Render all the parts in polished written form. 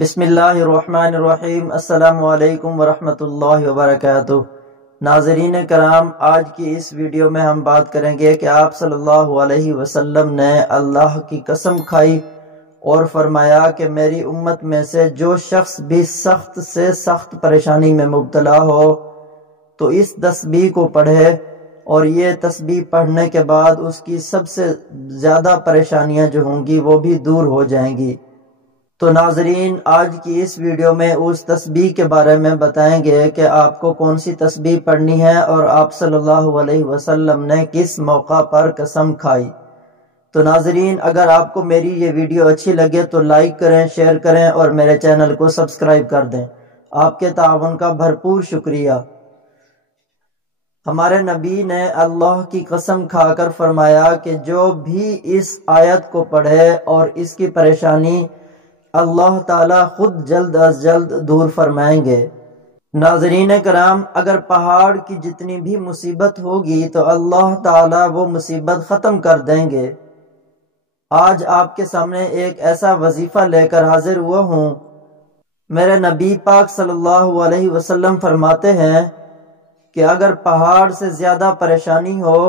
بسم اللہ الرحمن الرحیم۔ السلام علیکم ورحمۃ اللہ وبرکاتہ۔ ناظرین کرام، آج کی اس ویڈیو میں ہم بات کریں گے کہ آپ صلی اللہ علیہ وسلم نے اللہ کی قسم کھائی اور فرمایا کہ میری امت میں سے جو شخص بھی سخت سے سخت پریشانی میں مبتلا ہو تو اس تسبیح کو پڑھے، اور یہ تسبیح پڑھنے کے بعد اس کی سب سے زیادہ پریشانیاں جو ہوں گی وہ بھی دور ہو جائیں گی۔ تو ناظرین، آج کی اس ویڈیو میں اس تسبیح کے بارے میں بتائیں گے کہ آپ کو کون سی تسبیح پڑھنی ہے اور آپ صلی اللہ علیہ وسلم نے کس موقع پر قسم کھائی۔ تو ناظرین، اگر آپ کو میری یہ ویڈیو اچھی لگے تو لائک کریں، شیئر کریں اور میرے چینل کو سبسکرائب کر دیں۔ آپ کے تعاون کا بھرپور شکریہ۔ ہمارے نبی نے اللہ کی قسم کھا کر فرمایا کہ جو بھی اس آیت کو پڑھے اور اس کی پریشانی اللہ تعالیٰ خود جلد از جلد دور فرمائیں گے۔ ناظرین کرام، اگر پہاڑ کی جتنی بھی مصیبت ہوگی تو اللہ تعالیٰ وہ مصیبت ختم کر دیں گے۔ آج آپ کے سامنے ایک ایسا وظیفہ لے کر حاضر ہوا ہوں۔ میرے نبی پاک صلی اللہ علیہ وسلم فرماتے ہیں کہ اگر پہاڑ سے زیادہ پریشانی ہو،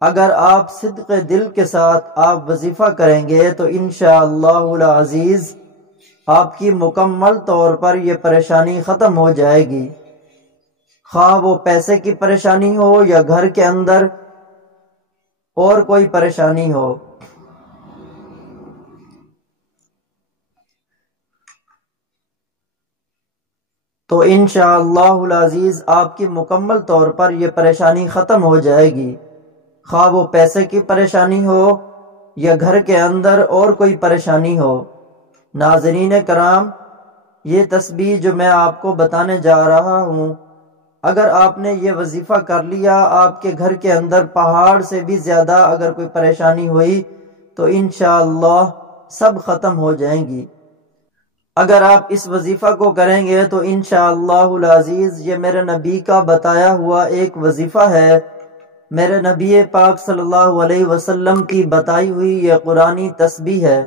اگر آپ صدق دل کے ساتھ آپ وظیفہ کریں گے تو انشاءاللہ العزیز آپ کی مکمل طور پر یہ پریشانی ختم ہو جائے گی، خواہ وہ پیسے کی پریشانی ہو یا گھر کے اندر اور کوئی پریشانی ہو۔ تو انشاءاللہ العزیز آپ کی مکمل طور پر یہ پریشانی ختم ہو جائے گی، خواہ وہ پیسے کی پریشانی ہو یا گھر کے اندر اور کوئی پریشانی ہو۔ ناظرین کرام، یہ تسبیح جو میں آپ کو بتانے جا رہا ہوں، اگر آپ نے یہ وظیفہ کر لیا، آپ کے گھر کے اندر پہاڑ سے بھی زیادہ اگر کوئی پریشانی ہوئی تو انشاءاللہ سب ختم ہو جائیں گی۔ اگر آپ اس وظیفہ کو کریں گے تو انشاءاللہ العزیز یہ میرے نبی کا بتایا ہوا ایک وظیفہ ہے، میرے نبی پاک صلی اللہ علیہ وسلم کی بتائی ہوئی یہ قرآنی تسبیح ہے۔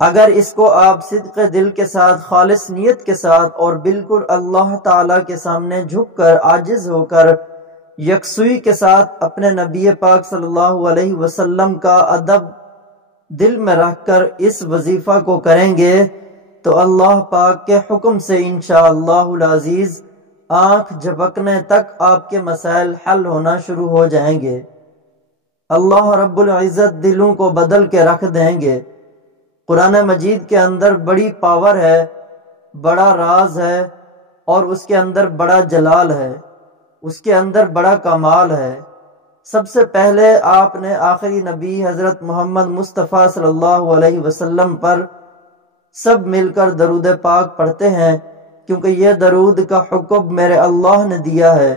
اگر اس کو آپ صدق دل کے ساتھ، خالص نیت کے ساتھ اور بالکل اللہ تعالیٰ کے سامنے جھک کر، عاجز ہو کر، یکسوئی کے ساتھ اپنے نبی پاک صلی اللہ علیہ وسلم کا ادب دل میں رکھ کر اس وظیفہ کو کریں گے تو اللہ پاک کے حکم سے انشاءاللہ العزیز آنکھ جھپکنے تک آپ کے مسائل حل ہونا شروع ہو جائیں گے۔ اللہ رب العزت دلوں کو بدل کے رکھ دیں گے۔ قرآن مجید کے اندر بڑی پاور ہے، بڑا راز ہے، اور اس کے اندر بڑا جلال ہے، اس کے اندر بڑا کمال ہے۔ سب سے پہلے آپ نے آخری نبی حضرت محمد مصطفیٰ صلی اللہ علیہ وسلم پر سب مل کر درود پاک پڑھتے ہیں، کیونکہ یہ درود کا حکم میرے اللہ نے دیا ہے۔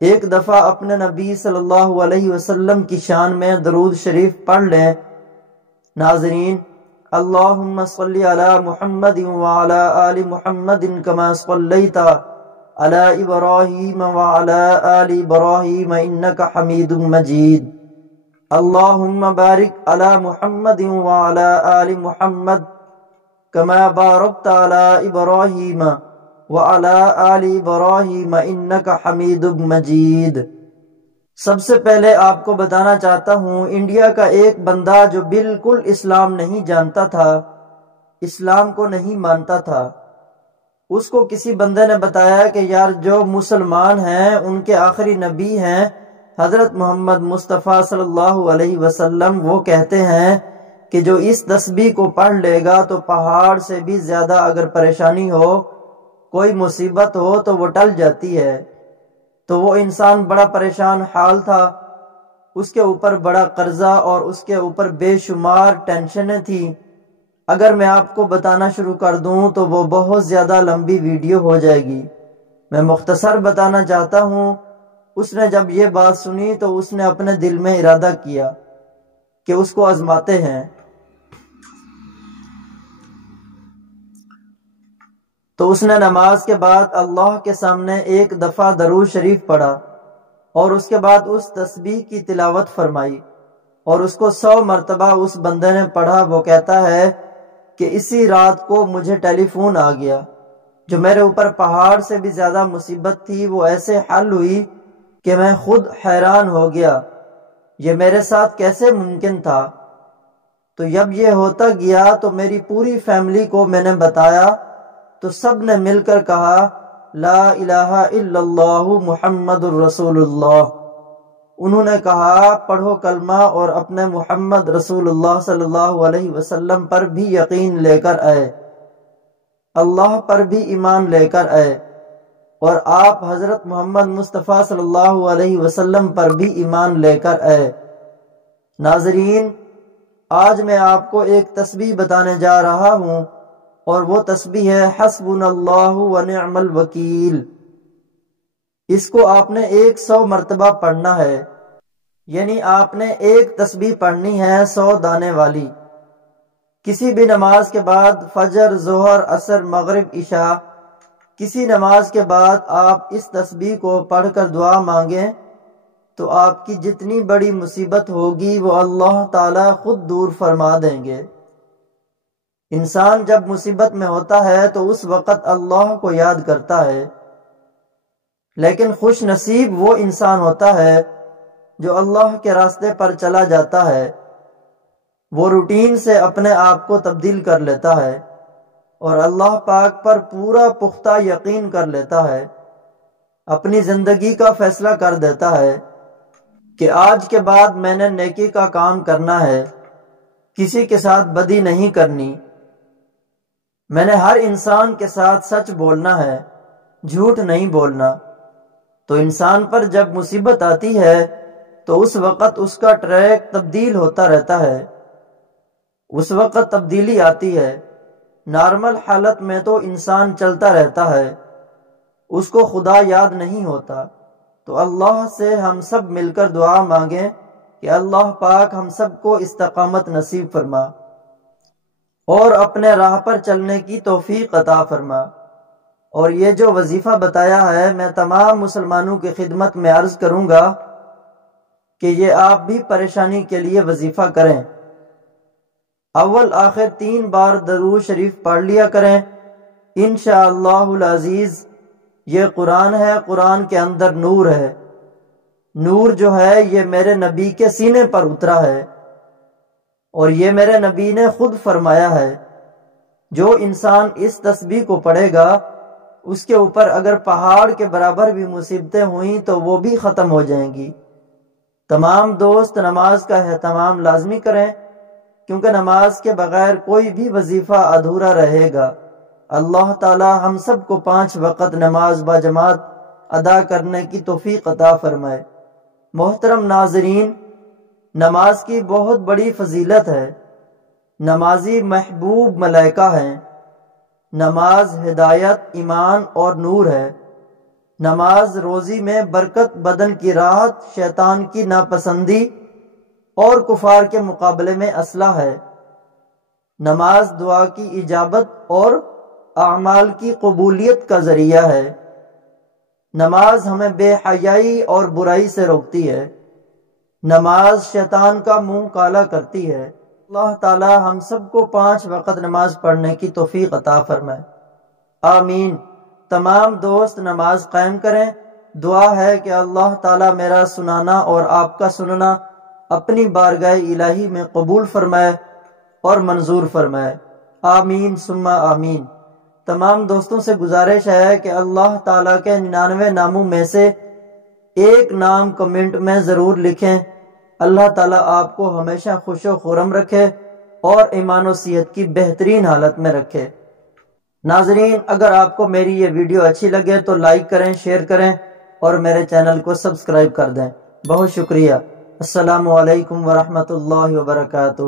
ایک دفعہ اپنے نبی صلی اللہ علیہ وسلم کی شان میں درود شریف پڑھ لیں۔ ناظرین، اللہم صلی علی محمد وعلی آل محمد کما صلیت علی ابراہیم وعلی آل ابراہیم انکا حمید مجید۔ اللہم بارک علی محمد وعلی آل محمد کما بارکت علی ابراہیم وعلی آل ابراہیم انکا حمید مجید۔ سب سے پہلے آپ کو بتانا چاہتا ہوں، انڈیا کا ایک بندہ جو بالکل اسلام نہیں جانتا تھا، اسلام کو نہیں مانتا تھا، اس کو کسی بندے نے بتایا کہ یار جو مسلمان ہیں ان کے آخری نبی ہیں حضرت محمد مصطفیٰ صلی اللہ علیہ وسلم، وہ کہتے ہیں کہ جو اس تسبیح کو پڑھ لے گا تو پہاڑ سے بھی زیادہ اگر پریشانی ہو، کوئی مصیبت ہو تو وہ ٹل جاتی ہے۔ تو وہ انسان بڑا پریشان حال تھا، اس کے اوپر بڑا قرضہ اور اس کے اوپر بے شمار ٹینشنیں تھیں۔ اگر میں آپ کو بتانا شروع کر دوں تو وہ بہت زیادہ لمبی ویڈیو ہو جائے گی، میں مختصر بتانا چاہتا ہوں۔ اس نے جب یہ بات سنی تو اس نے اپنے دل میں ارادہ کیا کہ اس کو آزماتے ہیں۔ تو اس نے نماز کے بعد اللہ کے سامنے ایک دفعہ درود شریف پڑھا اور اس کے بعد اس تسبیح کی تلاوت فرمائی۔ اور اس کو 100 مرتبہ اس بندے نے پڑھا، وہ کہتا ہے کہ اسی رات کو مجھے ٹیلی فون آ گیا، جو میرے اوپر پہاڑ سے بھی زیادہ مصیبت تھی وہ ایسے حل ہوئی کہ میں خود حیران ہو گیا، یہ میرے ساتھ کیسے ممکن تھا۔ تو جب یہ ہوتا گیا تو میری پوری فیملی کو میں نے بتایا، تو سب نے مل کر کہا لا الہ الا اللہ محمد الرسول اللہ۔ انہوں نے کہا پڑھو کلمہ اور اپنے محمد رسول اللہ صلی اللہ علیہ وسلم پر بھی یقین لے کر آئے، اللہ پر بھی ایمان لے کر آئے، اور آپ حضرت محمد مصطفیٰ صلی اللہ علیہ وسلم پر بھی ایمان لے کر آئے۔ ناظرین، آج میں آپ کو ایک تسبیح بتانے جا رہا ہوں، اور وہ تسبیح ہے حسبنا اللہ ونعم الوکیل۔ اس کو آپ نے 100 مرتبہ پڑھنا ہے، یعنی آپ نے ایک تسبیح پڑھنی ہے 100 دانے والی۔ کسی بھی نماز کے بعد، فجر، ظہر، عصر، مغرب، عشاء، کسی نماز کے بعد آپ اس تسبیح کو پڑھ کر دعا مانگیں تو آپ کی جتنی بڑی مصیبت ہوگی وہ اللہ تعالی خود دور فرما دیں گے۔ انسان جب مصیبت میں ہوتا ہے تو اس وقت اللہ کو یاد کرتا ہے، لیکن خوش نصیب وہ انسان ہوتا ہے جو اللہ کے راستے پر چلا جاتا ہے، وہ روٹین سے اپنے آپ کو تبدیل کر لیتا ہے اور اللہ پاک پر پورا پختہ یقین کر لیتا ہے، اپنی زندگی کا فیصلہ کر دیتا ہے کہ آج کے بعد میں نے نیکی کا کام کرنا ہے، کسی کے ساتھ بدی نہیں کرنی، میں نے ہر انسان کے ساتھ سچ بولنا ہے، جھوٹ نہیں بولنا۔ تو انسان پر جب مصیبت آتی ہے تو اس وقت اس کا ٹریک تبدیل ہوتا رہتا ہے، اس وقت تبدیلی آتی ہے۔ نارمل حالت میں تو انسان چلتا رہتا ہے، اس کو خدا یاد نہیں ہوتا۔ تو اللہ سے ہم سب مل کر دعا مانگیں کہ اللہ پاک ہم سب کو استقامت نصیب فرما اور اپنے راہ پر چلنے کی توفیق عطا فرما۔ اور یہ جو وظیفہ بتایا ہے میں تمام مسلمانوں کی خدمت میں عرض کروں گا کہ یہ آپ بھی پریشانی کے لیے وظیفہ کریں۔ اول آخر 3 بار درود شریف پڑھ لیا کریں، انشاءاللہ العزیز۔ یہ قرآن ہے، قرآن کے اندر نور ہے، نور جو ہے یہ میرے نبی کے سینے پر اترا ہے، اور یہ میرے نبی نے خود فرمایا ہے جو انسان اس تسبیح کو پڑھے گا اس کے اوپر اگر پہاڑ کے برابر بھی مصیبتیں ہوئیں تو وہ بھی ختم ہو جائیں گی۔ تمام دوست نماز کا اہتمام لازمی کریں، کیونکہ نماز کے بغیر کوئی بھی وظیفہ ادھورا رہے گا۔ اللہ تعالی ہم سب کو 5 وقت نماز باجماعت ادا کرنے کی توفیق عطا فرمائے۔ محترم ناظرین، نماز کی بہت بڑی فضیلت ہے۔ نمازی محبوب ملائکہ ہیں۔ نماز ہدایت، ایمان اور نور ہے۔ نماز روزی میں برکت، بدن کی راحت، شیطان کی ناپسندی اور کفار کے مقابلے میں اسلحہ ہے۔ نماز دعا کی اجابت اور اعمال کی قبولیت کا ذریعہ ہے۔ نماز ہمیں بے حیائی اور برائی سے روکتی ہے۔ نماز شیطان کا منہ کالا کرتی ہے۔ اللہ تعالی ہم سب کو 5 وقت نماز پڑھنے کی توفیق عطا فرمائے، آمین۔ تمام دوست نماز قائم کریں۔ دعا ہے کہ اللہ تعالی میرا سنانا اور آپ کا سننا اپنی بارگاہ الہی میں قبول فرمائے اور منظور فرمائے، آمین ثم آمین۔ تمام دوستوں سے گزارش ہے کہ اللہ تعالیٰ کے 99 ناموں میں سے ایک نام کمنٹ میں ضرور لکھیں۔ اللہ تعالیٰ آپ کو ہمیشہ خوش و خرم رکھے اور ایمان و صحت کی بہترین حالت میں رکھے۔ ناظرین، اگر آپ کو میری یہ ویڈیو اچھی لگے تو لائک کریں، شیئر کریں اور میرے چینل کو سبسکرائب کر دیں۔ بہت شکریہ۔ السلام علیکم ورحمۃ اللہ وبرکاتہ۔